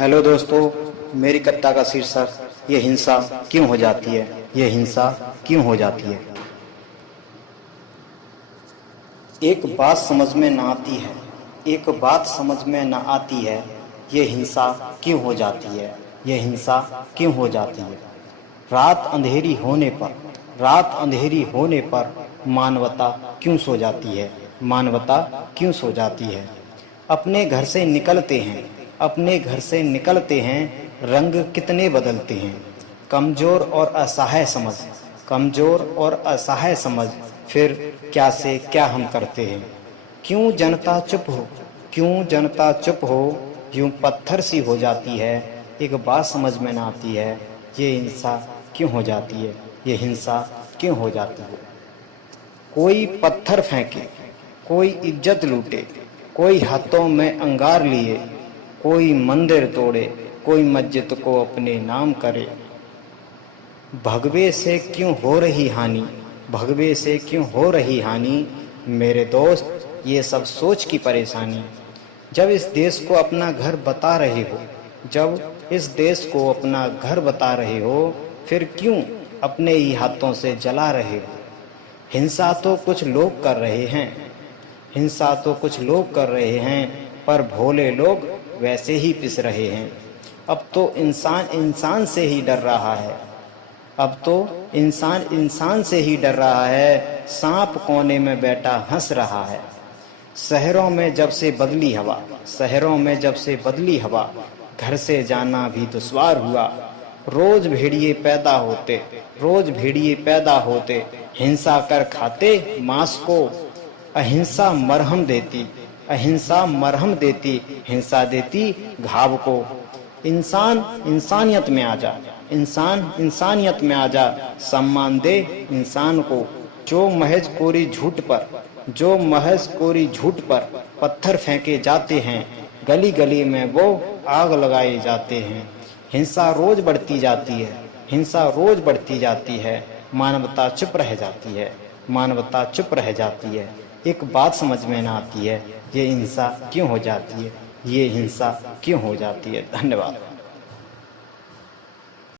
Hello दोस्तों, मेरी कविता का शीर्षक ये हिंसा क्यों हो जाती है। ये हिंसा क्यों हो जाती है। एक बात समझ में ना आती है, एक बात समझ में ना आती है। ये हिंसा क्यों हो जाती है। ये हिंसा क्यों हो जाती है। रात अंधेरी होने पर, रात अंधेरी होने पर मानवता क्यों सो जाती है। मानवता क्यों सो जाती है। अपने घर से निकलते हैं, अपने घर से निकलते हैं, रंग कितने बदलते हैं। कमज़ोर और असहाय समझ, कमज़ोर और असहाय समझ, फिर क्या से क्या हम करते हैं। क्यों जनता चुप हो, क्यों जनता चुप हो, यूं पत्थर सी हो जाती है। एक बात समझ में ना आती है, ये हिंसा क्यों हो जाती है। ये हिंसा क्यों हो जाती है। कोई पत्थर फेंके, कोई इज्जत लूटे, कोई हाथों में अंगार लिए, कोई मंदिर तोड़े, कोई मस्जिद को अपने नाम करे। भगवे से क्यों हो रही हानि, भगवे से क्यों हो रही हानि। मेरे दोस्त ये सब सोच की परेशानी। जब इस देश को अपना घर बता रहे हो, जब इस देश को अपना घर बता रहे हो, फिर क्यों अपने ही हाथों से जला रहे हो। हिंसा तो कुछ लोग कर रहे हैं, हिंसा तो कुछ लोग कर रहे हैं, पर भोले लोग वैसे ही पिस रहे हैं। अब तो इंसान इंसान से ही डर रहा है, अब तो इंसान इंसान से ही डर रहा है। सांप कोने में बैठा हंस रहा है। शहरों में जब से बदली हवा, शहरों में जब से बदली हवा, घर से जाना भी दुश्वार हुआ। रोज भेड़िए पैदा होते, रोज भेड़िए पैदा होते, हिंसा कर खाते मांस को। अहिंसा मरहम देती, अहिंसा मरहम देती, हिंसा देती घाव को। इंसान इंसानियत में आ जा, इंसान इंसानियत में आ जा, सम्मान दे इंसान को। जो महज कोरी झूठ पर, जो महज कोरी झूठ पर पत्थर फेंके जाते हैं, गली गली में वो आग लगाए जाते हैं। हिंसा रोज बढ़ती जाती है, हिंसा रोज बढ़ती जाती है। मानवता चुप रह जाती है, मानवता चुप रह जाती है। एक बात समझ में ना आती है, ये हिंसा क्यों हो जाती है। ये हिंसा क्यों हो जाती है। धन्यवाद।